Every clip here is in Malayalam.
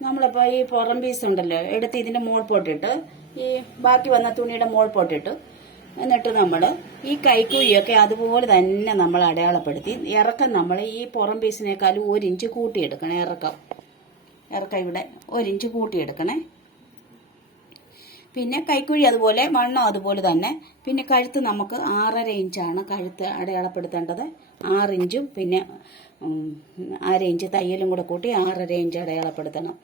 നമ്മളിപ്പോൾ ഈ പുറം പീസ് ഉണ്ടല്ലോ എടുത്ത് ഇതിന്റെ മോൾ പൊട്ടിട്ട് ഈ ബാക്കി വന്ന തുണിയുടെ മോൾ പൊട്ടിട്ട് എന്നിട്ട് നമ്മൾ ഈ കൈക്കുഴിയൊക്കെ അതുപോലെ തന്നെ നമ്മൾ അടയാളപ്പെടുത്തി ഇറക്കം നമ്മൾ ഈ പുറം പീസിനേക്കാളും ഒരു ഇഞ്ച് കൂട്ടിയെടുക്കണേ ഇറക്കം. ഇറക്കം ഇവിടെ ഒരു ഇഞ്ച് കൂട്ടിയെടുക്കണേ. പിന്നെ കൈക്കുഴി അതുപോലെ വണ്ണം അതുപോലെ തന്നെ. പിന്നെ കഴുത്ത് നമുക്ക് ആറര ഇഞ്ചാണ് കഴുത്ത് അടയാളപ്പെടുത്തേണ്ടത്. ആറ് ഇഞ്ചും പിന്നെ അര ഇഞ്ച് തയ്യലും കൂടെ കൂട്ടി ആറര ഇഞ്ച് അടയാളപ്പെടുത്തണം.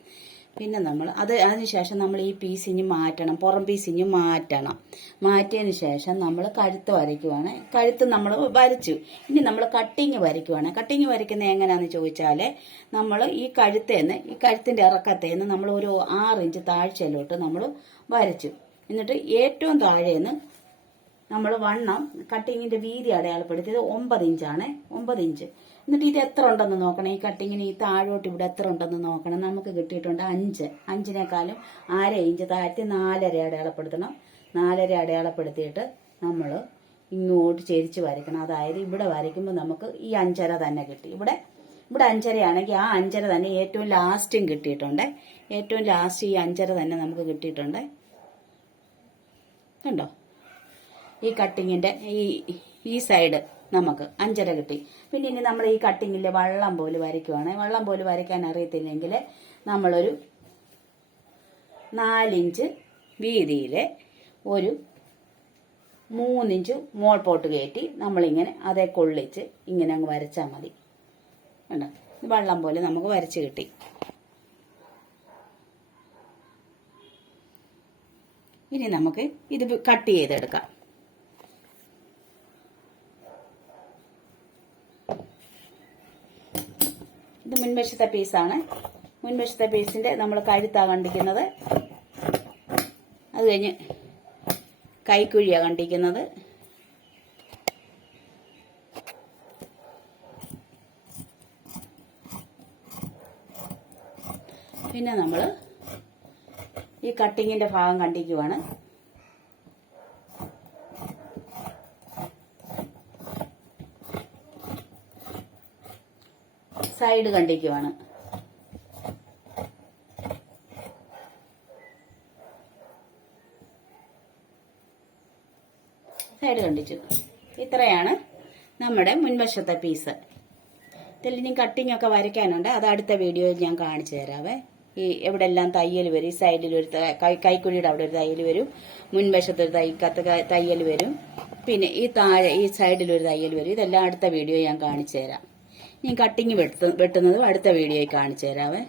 പിന്നെ നമ്മൾ അത് അതിനുശേഷം നമ്മൾ ഈ പീസ് ഇനി മാറ്റണം. പുറം പീസ് ഇനി മാറ്റണം. മാറ്റിയതിന് ശേഷം നമ്മൾ കഴുത്ത് വരയ്ക്കുവാണ്. കഴുത്ത് നമ്മൾ വരച്ചു. ഇനി നമ്മൾ കട്ടിങ് വരയ്ക്കുവാണ്. കട്ടിങ് വരയ്ക്കുന്നത് എങ്ങനെയാണെന്ന് ചോദിച്ചാൽ നമ്മൾ ഈ കഴുത്തേന്ന് ഈ കഴുത്തിന്റെ ഇറക്കത്തേന്ന് നമ്മൾ ഒരു ആറ് ഇഞ്ച് താഴ്ചയിലോട്ട് നമ്മൾ വരച്ചു. എന്നിട്ട് ഏറ്റവും താഴേന്ന് നമ്മൾ വണ്ണം കട്ടിങ്ങിന്റെ വീതി അടയാളപ്പെടുത്തിയത് ഒമ്പത് ഇഞ്ചാണ് ഒമ്പത് ഇഞ്ച്. എന്നിട്ട് ഇത് എത്ര ഉണ്ടെന്ന് നോക്കണം? ഈ കട്ടിങ്ങിന് ഈ താഴോട്ട് ഇവിടെ എത്ര ഉണ്ടെന്ന് നോക്കണം? നമുക്ക് കിട്ടിയിട്ടുണ്ട് അഞ്ച്. അഞ്ചിനേക്കാളും അര ഇഞ്ച് താഴ്ത്തി നാലര അടയാളപ്പെടുത്തണം. നാലര അടയാളപ്പെടുത്തിയിട്ട് നമ്മൾ ഇങ്ങോട്ട് ചേരിച്ച് വരയ്ക്കണം. അതായത് ഇവിടെ വരയ്ക്കുമ്പോൾ നമുക്ക് ഈ അഞ്ചര തന്നെ കിട്ടി. ഇവിടെ ഇവിടെ അഞ്ചരയാണെങ്കിൽ ആ അഞ്ചര തന്നെ ഏറ്റവും ലാസ്റ്റും കിട്ടിയിട്ടുണ്ട്. ഏറ്റവും ലാസ്റ്റ് ഈ അഞ്ചര തന്നെ നമുക്ക് കിട്ടിയിട്ടുണ്ട്. കണ്ടോ? ഈ കട്ടിങ്ങിന്റെ ഈ ഈ സൈഡ് നമുക്ക് അഞ്ചര കിട്ടി. പിന്നെ ഇനി നമ്മൾ ഈ കട്ടിങ്ങിലെ വള്ളം പോലെ വരയ്ക്കുവാണ്. വള്ളം പോലെ വരയ്ക്കാൻ അറിയത്തില്ലെങ്കിൽ നമ്മളൊരു നാലിഞ്ച് വീതിയിലെ ഒരു മൂന്നിഞ്ച് മോൾ പോട്ട് കയറ്റി നമ്മളിങ്ങനെ അതേ കൊള്ളിച്ച് ഇങ്ങനെ അങ്ങ് വരച്ചാൽ മതി. കണ്ടോ? വള്ളം പോലെ നമുക്ക് വരച്ച് കിട്ടി. ഇനി നമുക്ക് ഇത് കട്ട് ചെയ്തെടുക്കാം. ഇത് മുൻവശത്തെ പീസാണ് മുൻവശത്തെ പീസിന്റെ നമ്മൾ കഴുത്താണ് കണ്ടിക്കുന്നത് അത് കഴിഞ്ഞ് കൈക്കുഴിയാണ് കണ്ടിക്കുന്നത് പിന്നെ നമ്മൾ ഈ കട്ടിങ്ങിന്റെ ഭാഗം കണ്ടിക്കുവാണ് സൈഡ് കണ്ടിക്കുവാണ് സൈഡ് കണ്ടിച്ചു ഇത്രയാണ് നമ്മുടെ മുൻവശത്തെ പീസ് ഇതിൽ ഇനി കട്ടിംഗ് ഒക്കെ വരയ്ക്കാനുണ്ട്. അത് അടുത്ത വീഡിയോയിൽ ഞാൻ കാണിച്ചു തരാവേ. ഈ എവിടെ എല്ലാം തയ്യൽ വരും. ഈ സൈഡിൽ ഒരു കൈക്കുഴിയുടെ അവിടെ ഒരു തയ്യൽ വരും. മുൻവശത്ത് ഒരു തൈ തയ്യൽ വരും. പിന്നെ ഈ താഴെ ഈ സൈഡിൽ ഒരു തയ്യൽ വരും. ഇതെല്ലാം അടുത്ത വീഡിയോ ഞാൻ കാണിച്ചു തരാം. ഇനി കട്ടിങ് വെട്ടുന്നത് അടുത്ത വീഡിയോയിൽ കാണിച്ചു തരാവേ